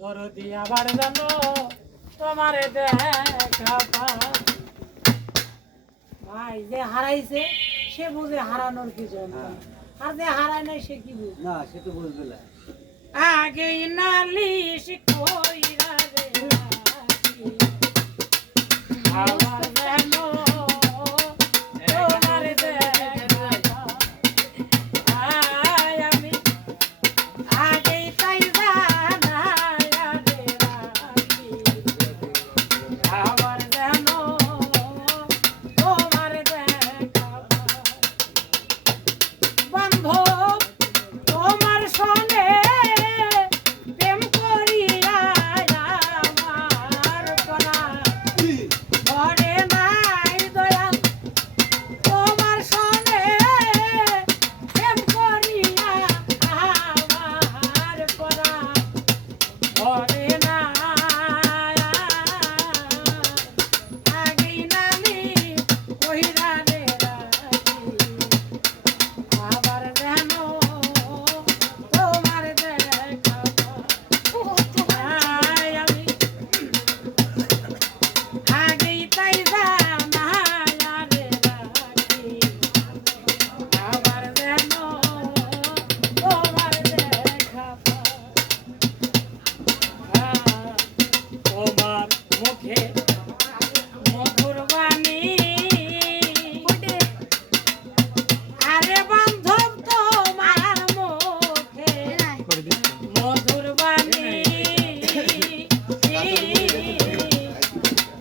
দরদি আবার জানো তোমারে দেখা ভাই যে হারাইছে সে বুঝে হারানোর কি জন্য আর যে হারায় নাই সে কি বুঝে না সে তো বুঝবে না আগে নালিশ কইরা রে আবার জানো তোমারে দেখা আমি আগেই তাই জানায়া রে রাখি আবার জানো তোমার দেখা বান্ধব তোমার সঙ্গে প্রেম করিয়া আমার প্রাণ ঘরে নাই দয়া তোমার সঙ্গে প্রেম করিয়া আমার প্রাণ ঘরে নাই আগেই নামি কইরা রে রাখি আবার জানো তোমার দেখা আমি আগেই তাই জানায়া রে রাখি আবার জানো তোমার দেখা তোমার মুখে মধুর বাণী আরে বান্ধব তোমার মুখে মধুর বাণী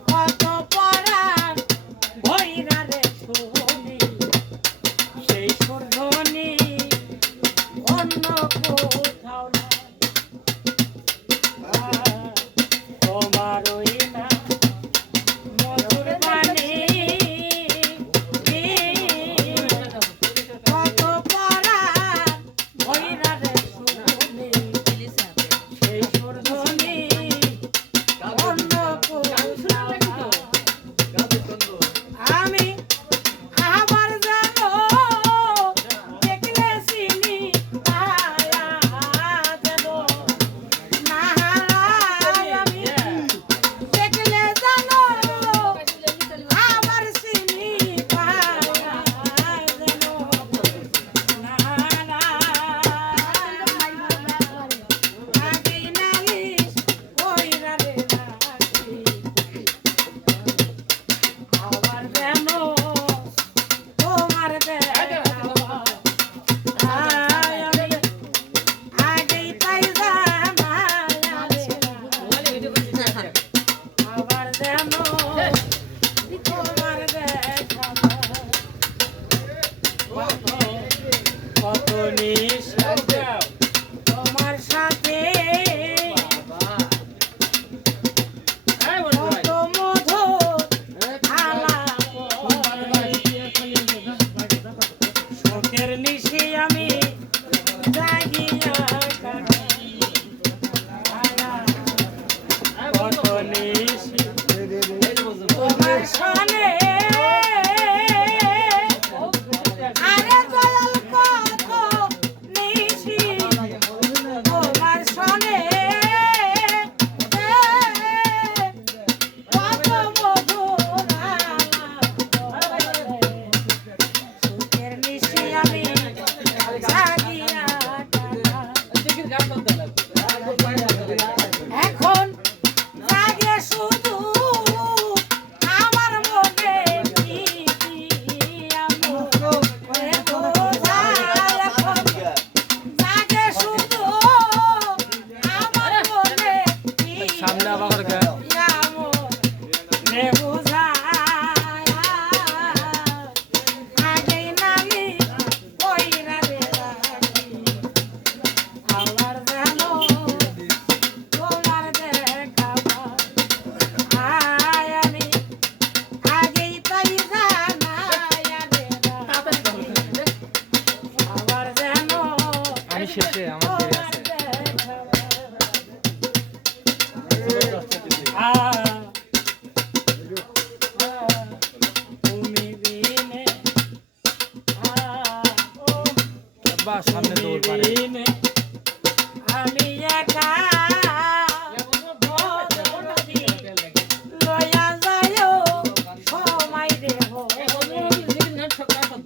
কত পরাণ ভৈরা রে শুনি সেই সুরধ্বনি অন্য কোথাও নাই তোমার ওই না মধুর বাণী কত পরাণ ভৈরা রে শুনি সেই সুরধ্বনি অন্য কোথাও নাই। আমি আবার জানো দেখলে চিনি পায়া যেন না হারাই আমি দেখলে জানো আবার চিনি পায়া যেন না হারাই আগে নালিশ কইরা রে রাখি আবার যেন তোমার দেখা আমি আগেই তাই জানায়া রে আবার যেন তোমার দেখা কত নিশা তোমার সাথে কত মধুর আলাপ শোকের নিশি আমি জাগিয়া কাটাই কত নিশি তোমার সনে আরে দয়াল কত নিশি তোমার সনে কত মধুর আলাপ সুখের নিশি আমি জাগিয়া কাটাই এখন জাগে শুধু আমার মনে কি জাগে শুধু আমার মনে সামনে আবার আগে নামি কইরা রে রাখি আবার জানো তোমার দেখা আমি আগেই তাই জানায়া রে রাখি আবার জানো আমি শেষে আমার তুমি বিনে সামনে দৌড় পারে বিনে আমি একা লয়া যাইও সময় দেব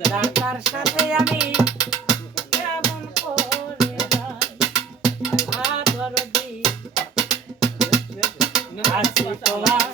ডাক্তার সাথে আমি কেমন করে যাই আদর দি আছি তোমার